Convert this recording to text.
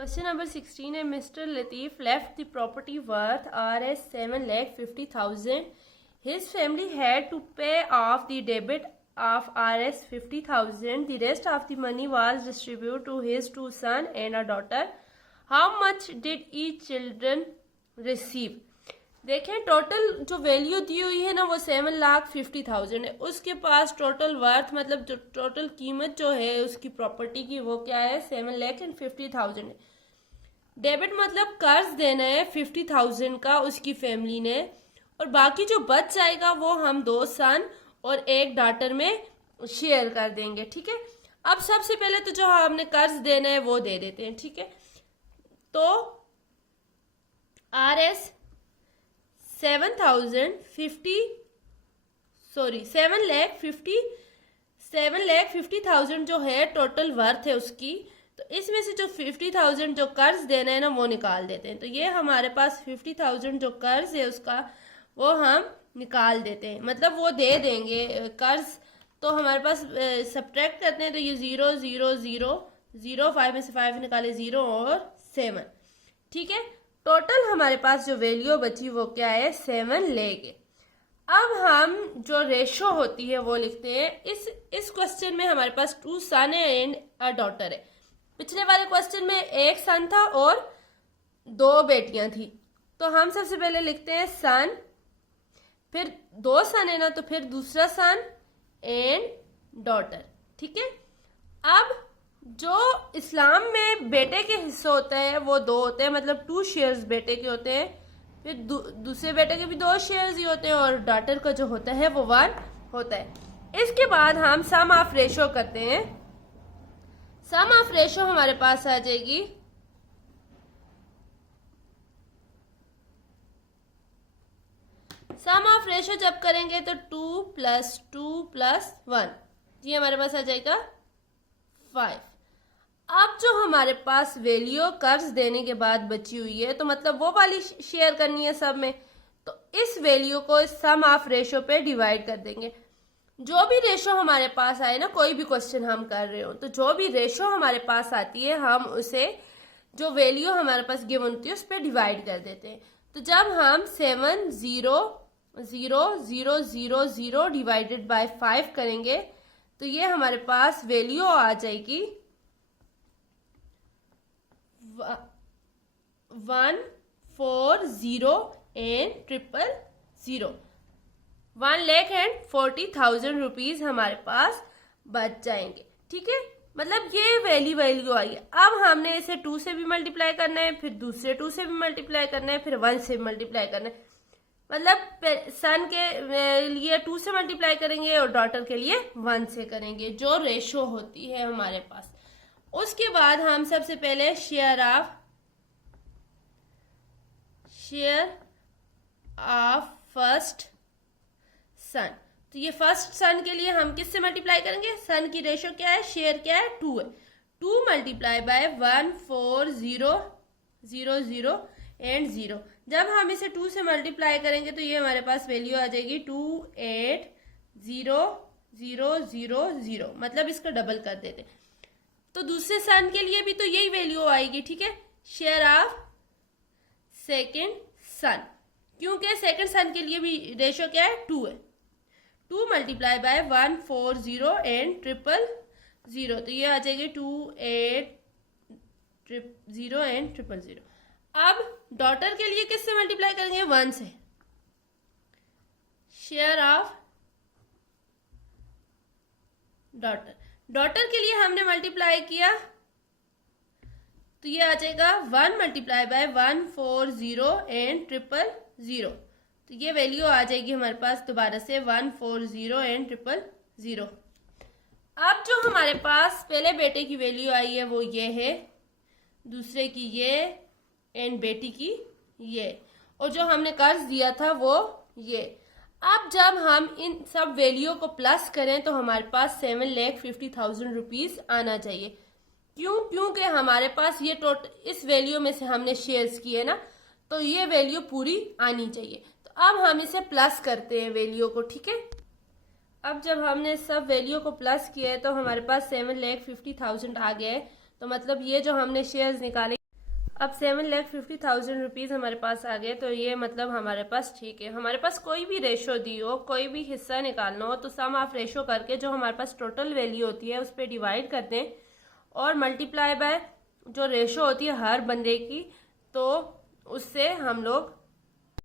Question number 16 है Mr. Latif left the property worth Rs 7,50,000. His family had to pay off the debit of Rs 50,000. The rest of the money was distributed to his two sons and a daughter. How much did each children receive? देखें total जो value दी हुई है ना वो 7,50,000 है। उसके पास total worth मतलब जो टोटल कीमत जो है उसकी प्रॉपर्टी की वो क्या है 7,50,000 है। डेबिट मतलब कर्ज देना है 50,000 का उसकी फैमिली ने, और बाकी जो बच जाएगा वो हम दो सन और एक डॉटर में शेयर कर देंगे। ठीक है, अब सबसे पहले तो जो हमने कर्ज देना है वो दे देते हैं। ठीक है, तो Rs 7,50,000 जो है टोटल वर्थ है उसकी, तो इसमें से जो 50,000 जो कर्ज देना है ना वो निकाल देते हैं। तो ये हमारे पास 50,000 जो कर्ज है उसका वो हम निकाल देते हैं, मतलब वो दे देंगे कर्ज। तो हमारे पास सब्ट्रैक्ट करते हैं तो ये 0 0 0 0 5 में से 5 निकाले 0 और 7। ठीक है, टोटल हमारे पास जो वैल्यू बची वो क्या है 7 लेंगे। अब हम जो रेशो होती है वो लिखते हैं। इस क्वेश्चन में हमारे पास 2 सन एंड अ डॉटर है। पिछले वाले क्वेश्चन में 1 सन था और 2 बेटियां थी। तो हम सबसे पहले लिखते हैं सन, फिर 2 सन है ना तो फिर दूसरा सन एंड डॉटर। ठीक है, अब जो इस्लाम में बेटे के हिस्से होते हैं वो 2 होते हैं, मतलब 2 शेयर्स बेटे के होते हैं, फिर दूसरे बेटे के भी 2 शेयर्स ही होते हैं, और डॉटर का जो होता है वो 1 होता है। इसके बाद हम सम ऑफ रेशो करते हैं। सम ऑफ रेशो हमारे पास आ जाएगी सम ऑफ रेशो जब करेंगे तो 2 + 2 + 1 ये हमारे पास आ जाएगा 5। अब जो हमारे पास वैल्यू कर्ज देने के बाद बची हुई है तो मतलब वो वाली शेयर करनी है सब में, तो इस वैल्यू को इस सम ऑफ रेशो पे डिवाइड कर देंगे। जो भी रेशो हमारे पास आए ना, कोई भी क्वेश्चन हम कर रहे हो तो जो भी रेशो हमारे पास आती है हम उसे जो वैल्यू हमारे पास गिवन होती है उस पर डिवाइड कर देते हैं। तो जब हम 7 0 0 0 0 0 डिवाइडेड बाय 5 करेंगे तो ये हमारे पास वैल्यू आ जाएगी 140 एंड 000 1,40,000 रुपीज हमारे पास बच जाएंगे। ठीक है, मतलब ये वैल्यू आई है। अब हमने इसे 2 से भी मल्टीप्लाई करना है, फिर दूसरे 2 से भी मल्टीप्लाई करना है, फिर 1 से भी मल्टीप्लाई करना है। मतलब सन के लिए 2 से मल्टीप्लाई करेंगे और डॉटर के लिए 1 से करेंगे, जो रेशो होती है हमारे पास। उसके बाद हम सबसे पहले शेयर ऑफ फर्स्ट सन, तो ये फर्स्ट सन के लिए हम किससे मल्टीप्लाई करेंगे? सन की रेशो क्या है, शेयर क्या है 2 है। 2 × 140 0 0 एंड 0। जब हम इसे 2 से मल्टीप्लाई करेंगे तो ये हमारे पास वैल्यू आ जाएगी 28,0,0,0, मतलब इसका डबल कर देते। तो दूसरे सन के लिए भी तो यही वैल्यू आएगी। ठीक है, शेयर ऑफ सेकेंड सन, क्योंकि सेकेंड सन के लिए भी रेशो क्या है 2 है। 2 × 140 एंड 000, तो ये आ जाएगी 28,000 एंड 000। अब डॉटर के लिए किससे मल्टीप्लाई करेंगे? 1 से। शेयर ऑफ डॉटर के लिए हमने मल्टीप्लाई किया तो ये आ जाएगा 1 × 140 एंड 000, तो ये वैल्यू आ जाएगी हमारे पास दोबारा से 140 एंड 000। अब जो हमारे पास पहले बेटे की वैल्यू आई है वो ये है, दूसरे की ये एंड बेटी की ये, और जो हमने कर्ज दिया था वो ये। अब जब हम इन सब वैल्यू को प्लस करें तो हमारे पास 7,50,000 रुपीज आना चाहिए। क्योंकि हमारे पास ये टोटल इस वैल्यू में से हमने शेयर्स किए ना, तो ये वैल्यू पूरी आनी चाहिए। तो अब हम इसे प्लस करते हैं वैल्यू को। ठीक है, अब जब हमने सब वैल्यू को प्लस किया है तो हमारे पास 7,50,000 आ गया है। तो मतलब ये जो हमने शेयर्स निकाले अब 7,50,000 रुपीज़ हमारे पास आ गए, तो ये मतलब हमारे पास ठीक है। हमारे पास कोई भी रेशो दी हो, कोई भी हिस्सा निकालना हो, तो सम ऑफ रेशो करके जो हमारे पास टोटल वैल्यू होती है उस पर डिवाइड कर दें और मल्टीप्लाई बाय जो रेशो होती है हर बंदे की, तो उससे हम लोग